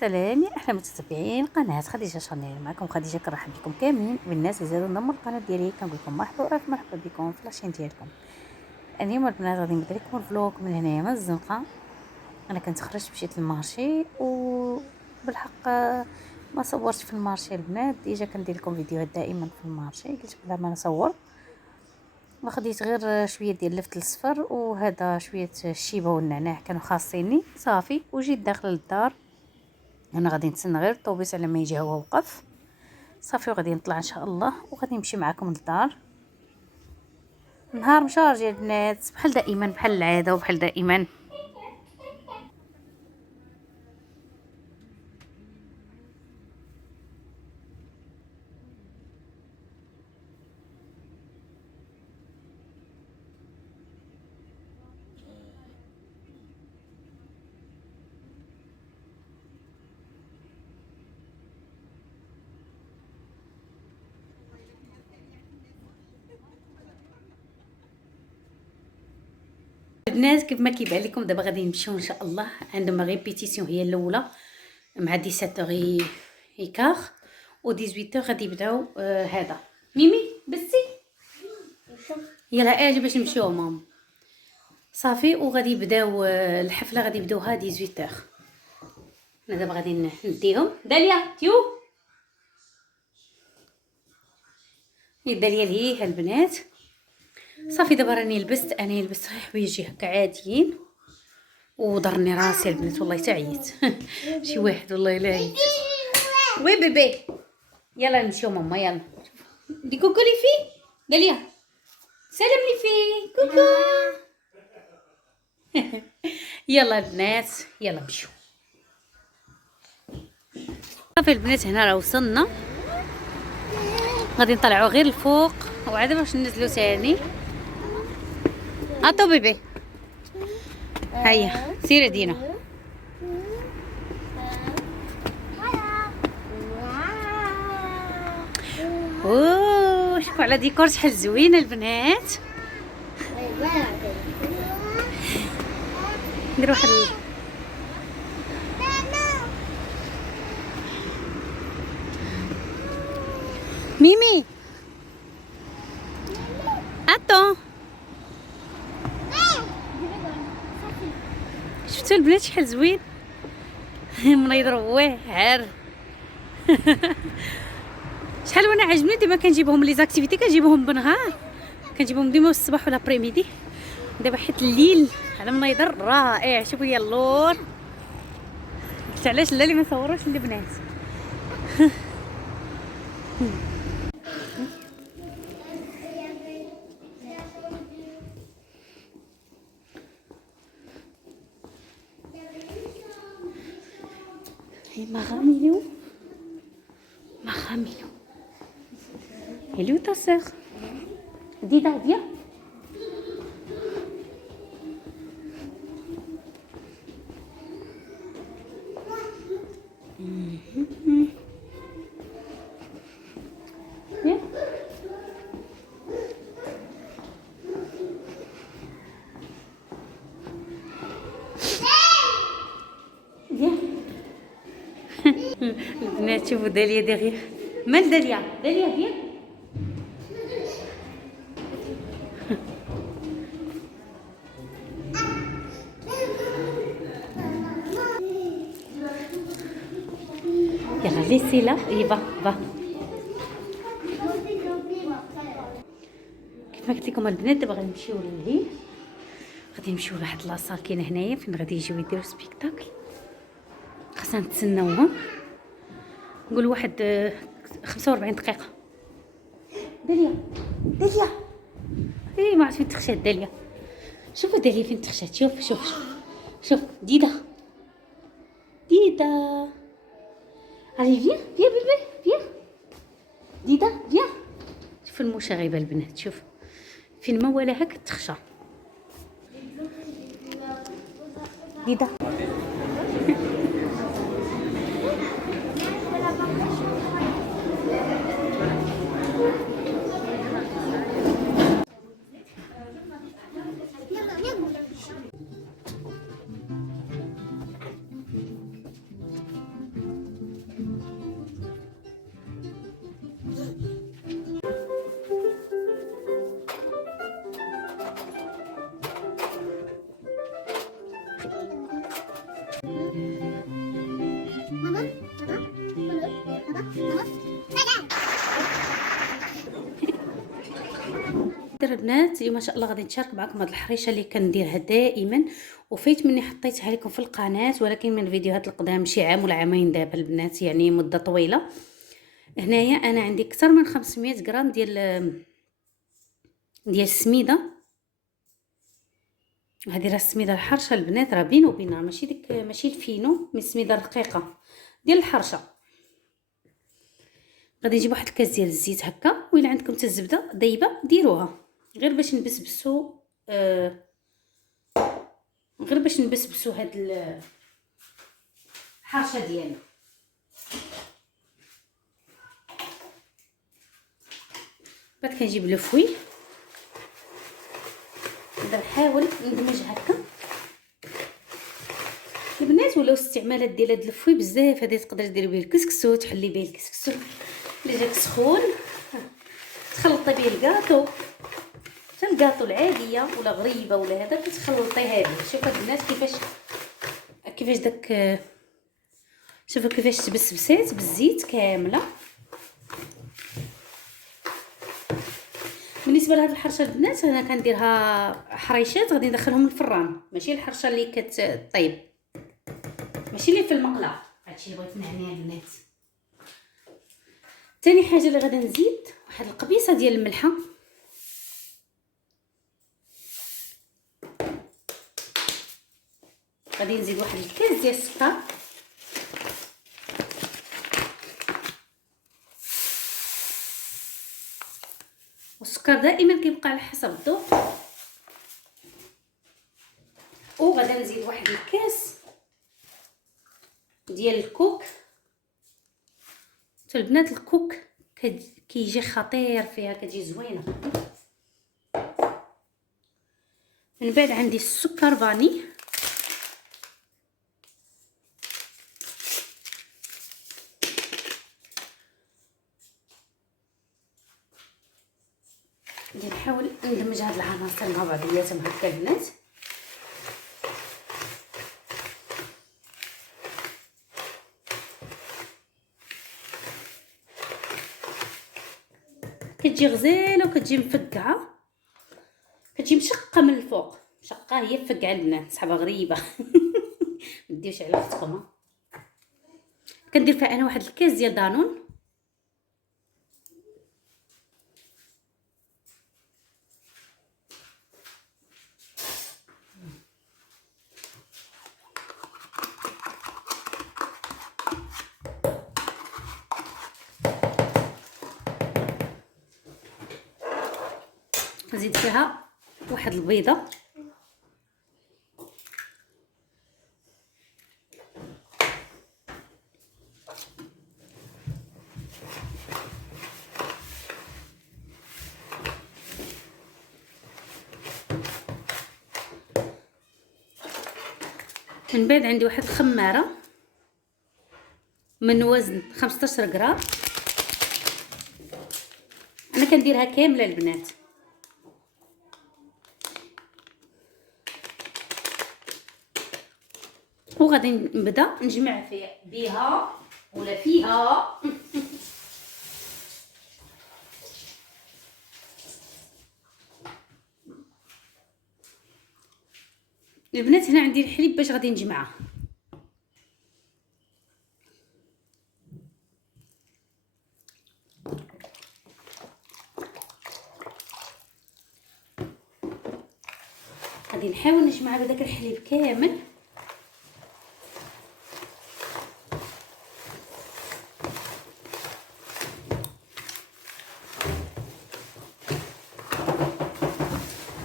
سلام يا احلى متتبعين قناه خديجه شانيل. معكم خديجه، كنرحب بكم كاملين والناس اللي زادوا انضموا للقناه ديالي. كنقول لكم مرحبا بكم في لاشين ديالكم. اليوم البنات غادي نبدا لكم الفلوق من هنايا من الزنقه. انا كنت خرجت مشيت للمارشي وبالحق ما صورتش في المارشي البنات. ديجا كندير لكم فيديوهات دائما في المارشي، قلت بلا ما نصور. وخديت غير شويه ديال اللفت الصفر وهذا شويه الشيبه والنعناع كانوا خاصيني صافي. وجيت داخل للدار، انا غادي نتسنى غير الطوبيس على ما يجي هو وقف صافي، وغادي نطلع ان شاء الله وغادي نمشي معكم للدار. نهار مشارج يا البنات، بحال دائما بحال العاده وبحال دائما. البنات كيف ما كيبان لكم دابا غادي نمشيو ان شاء الله عندما ريبيتيسيون هي الاولى مع 17 ايكار و 18 غادي يبداو. هذا ميمي بسي يلا اجي باش نمشيو ماما صافي. وغادي يبداو الحفله غادي يبداوها 18. انا دابا غادي نديهم داليا تيو داليا لهيه البنات صافي. دابا راني لبست حوايجي هكا عاديين وضرني راسي البنات والله تعيت. شي واحد والله الا عيت. وي بيبي يلا نمشيو ماما يلا. دي كوكو لي في داليا سلام لي في كوكو. يلا البنات يلا نمشيو صافي. البنات هنا راه وصلنا، غادي نطلعوا غير الفوق وعاد باش ننزلوا ثاني. عطو بيبي هيا سيري دينا. اوه شوفوا على ديكور شحال زوينه البنات. نديرو واحد ميمي اتو. شفتوا البنات شحال زوين منيض واعر. شحال وانا عجبني ديما كنجيبهم لي زاكتيفيتي، كنجيبهم بالنهار، كنجيبهم ديما الصباح ولا بريميدي. دابا حيت الليل على منيضر رائع. شوفوا لي اللور، قلت علاش لا اللي ما صوروش البنات. Maramilou, Maramilou. Elle est où ta sœur? Dida, viens. Viens. Viens. البنات شوفوا داليا ديغيغ. مال داليا فين؟ يلا ليسي لا يبا با. كيف ما قلت لكم البنات دابا غادي نمشيو للهي، غادي نمشيو لواحد لاصال كاينه هنايا فين غادي يجيو يديروا سبيكتاكل. خاصنا نتسناوهم، نقول واحد 45 دقيقه. داليا ايه ما عرفت فين تخشات داليا. شوفوا داليا فين تخشات. شوف ديدا allez viens bébé viens ديدا viens. شوف المشاغبه البنات، شوف فين ما ولا هاك تخشى ديدا. البنات اليوم ما شاء الله غادي نشارك معكم هاد الحريشه اللي كنديرها دائما، وفيت مني حطيتها لكم في القناه، ولكن من الفيديوهات القدام شي عام ولا عامين دابا البنات، يعني مده طويله. هنايا انا عندي اكثر من 500 غرام ديال السميده. هذه راه السميده الحرشه البنات، راه بينو وبينها ماشي الفينو، من السميده الرقيقه ديال الحرشه. غادي نجيب واحد الكاس ديال الزيت هكا، وإلا عندكم حتى الزبده دايبه ديروها، غير باش نبسبسوا هاد الحرشه ديالنا. بعد كنجيب لو فوي، نبدا نحاول ندمج هكا البنات. ولاو استعمالات ديال هاد الفوي بزاف، هذه تقدر ديري به الكسكسو، تحلي به الكسكسو اللي جاك سخون، تخلطي به الكاطو، حتى الكاطو العاديه ولا غريبه ولا هذا كتخلطيها به. شوفوا البنات كيفاش داك، شوفوا كيفاش تبسبسات بالزيت كامله. بالنسبه لهاد الحرشه البنات انا كنديرها حريشات، غادي ندخلهم الفران، ماشي الحرشه اللي كتطيب، ماشي اللي في المقله. هادشي اللي بغيت نعني البنات. ثاني حاجه اللي غادي نزيد واحد القبيصه ديال الملحه، غادي نزيد واحد الكاس ديال السكر، والسكر دائما كيبقى على حسب الذوق. وغادي نزيد واحد الكاس ديال الكوك. حتى البنات الكوك كيجي خطير فيها، كتجي زوينه. من بعد عندي السكر فاني، نحاول ندمج هاد العناصر مع بعضياتهم هكا البنات. كتجي غزاله وكتجي مفقعه، كتجي مشقه من الفوق، مشقه هي مفقعه البنات، صحابه غريبه. مديوش على اختكم. كندير فيها انا واحد الكاس ديال دانون، نزيد فيها واحد البيضه، من بعد عندي واحد الخماره من وزن 15 غرام، انا كنديرها كامله البنات. وغادي نبدا نجمع بها ولا فيها البنات. هنا عندي الحليب باش غادي نجمعه. غادي نحاول نجمع بداك الحليب كامل.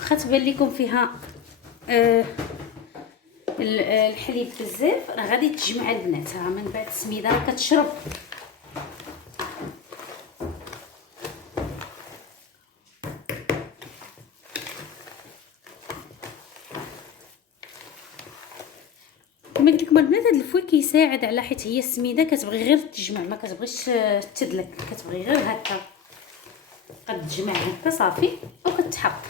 واخا تبان لكم فيها الحليب بزاف، راه غادي تجمع البنات، راه من بعد السميده راه كتشرب. كما قلت لكم البنات، هذا الفوي كيساعد على، حيت هي السميده كتبغي غير تجمع، ما كتبغيش تدلك، كتبغي غير هكا كتجمع هكا صافي وكتحط.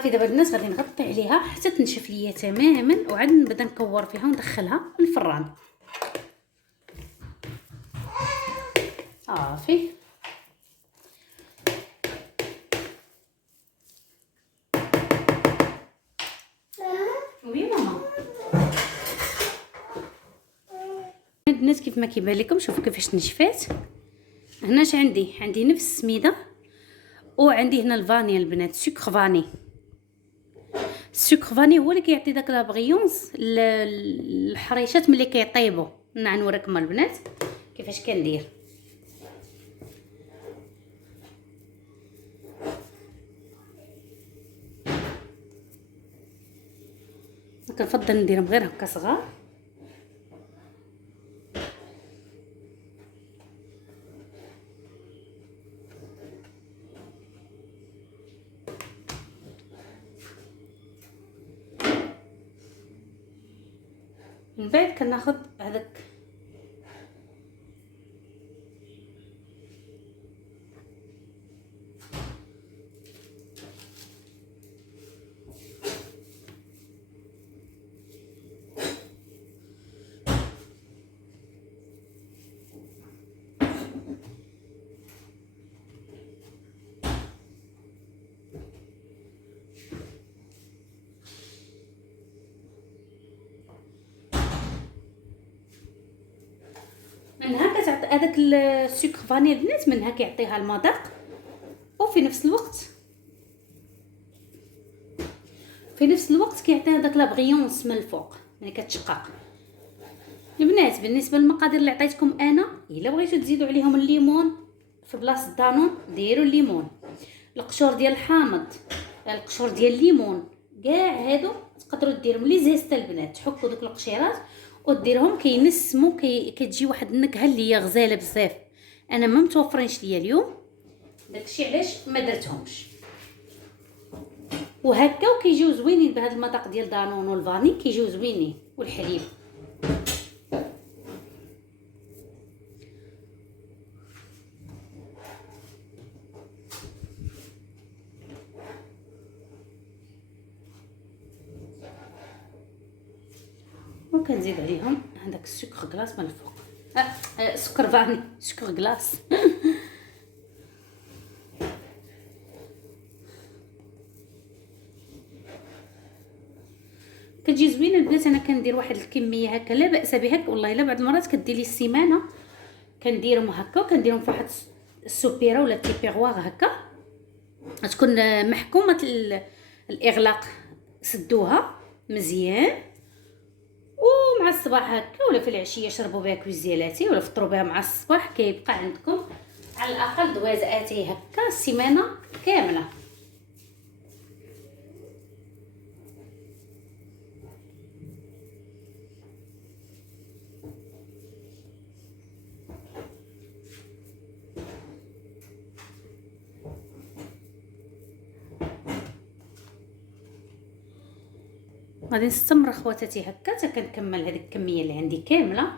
صافي دابا البنات غادي نغطي عليها حتى تنشف ليا تماما، وعاد نبدا نكور فيها وندخلها للفران. صافي وي ماما. البنات كيف ما كيبان لكم، شوفوا كيفاش نشفات. هنا اش عندي نفس السميده، وعندي هنا الفاني البنات، سكر فاني. السكر فاني هو اللي كيعطي داك لابغيونس الحريشات ملي كيطيبوا. نوريكم البنات كيفاش كندير. كنفضل نديرهم غير هكا صغار. من بعد كناخذ هذاك منها كتعطي هذاك السكر فاني البنات، منها كيعطيها المذاق، وفي نفس الوقت كيعطيها داك لابغيونس من الفوق ملي كتشقق. البنات بالنسبه للمقادير اللي عطيتكم انا، الا بغيتو تزيدوا عليهم الليمون في بلاصه الدانون ديروا الليمون، القشور ديال الحامض، القشور ديال الليمون، كاع هادو تقدروا ديرهم لي زيست البنات. تحكوا دوك القشيرات وديرهم كينسموا، كتجي واحد النكهه اللي هي غزاله بزاف. انا ما متوفرينش ليا اليوم، داكشي علاش ما درتهمش. وهكا وكيجيو زوينين بهذا المذاق ديال دانون والفاني، كيجيو زوينين، والحليب. وكنزيد عليهم هذاك السكر كلاص من الفوق. سكر فاني، سكر كلاص. كتجي زوينه البنات. انا كندير واحد الكميه هكا لا باس بها، والله الا بعض المرات كدير لي السيمانه كنديرهم هكا، وكنديرهم في واحد السوبيره ولا تيبيغوار هكا، تكون محكومه الاغلاق. سدوها مزيان، ومع الصباح هكا ولا في العشيه شربوا بها كويزيالاتي ولا فطروا بها مع الصباح، كيبقى عندكم على الاقل دوازاتي هكا السيمانه كامله. غادي نستمر خواتاتي هكا حتى كنكمل هذيك الكميه اللي عندي كامله،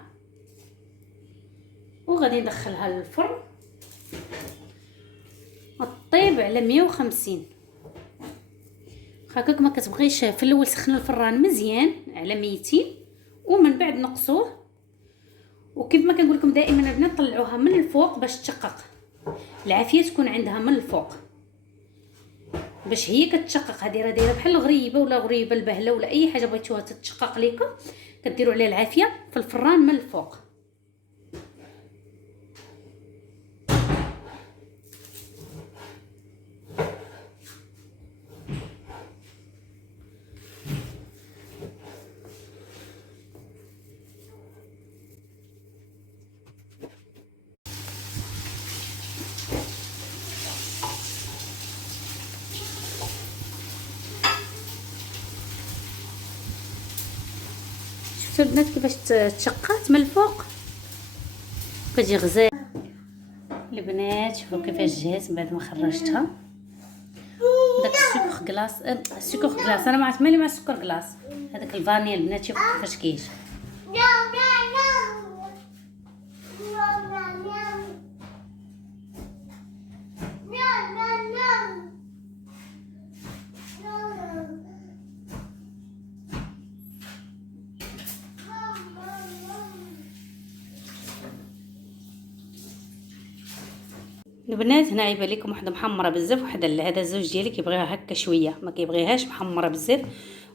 وغادي ندخلها للفرن وطيب على 150. هكاك ما كتبغيش في الاول سخن الفران مزيان على 200، ومن بعد نقصوه. وكيف ما كنقول لكم دائما البنات، طلعوها من الفوق باش تشقق، العافيه تكون عندها من الفوق باش هي كتشقق. هذه راه دايره بحال الغريبه ولا غريبه البهله ولا اي حاجه بغيتوها تتشقق ليكم، كديروا عليها العافيه في الفران من الفوق. شفتوا البنات كيفاش تشقات من الفوق، كتجي غزال. البنات شوفوا كيفاش جات بعد ما خرجتها. داك السكر كلاص، السكر كلاص انا ما عرفت مالي مع السكر كلاص. هذاك الفانيل البنات شوفوا كيفاش كيجي. البنات هنا يبان لكم وحده محمره بزاف وحده لا، هذا الزوج ديالي كيبغيها هكا شويه، ما كيبغيهاش محمره بزاف،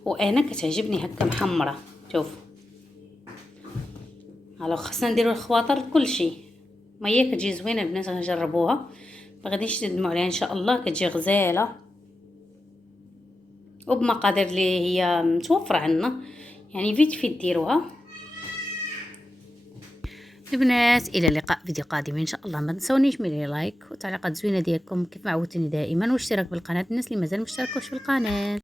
وانا كتعجبني هكا محمره. شوف الو خصنا نديرو الخواطر لكل شيء. ما هي كتجي زوينه البنات، غنجربوها ما غاديش تندموا عليها ان شاء الله. كتجي غزاله وبمقادير اللي هي متوفره عندنا، يعني في ديروها البنات. الى اللقاء فيديو قادم ان شاء الله. ما تنسونيش من لايك وتعليقات زوينه ديالكم كيف ما عودتوني دائما، واشتراك بالقناه الناس اللي مازال مشتركوش في القناه.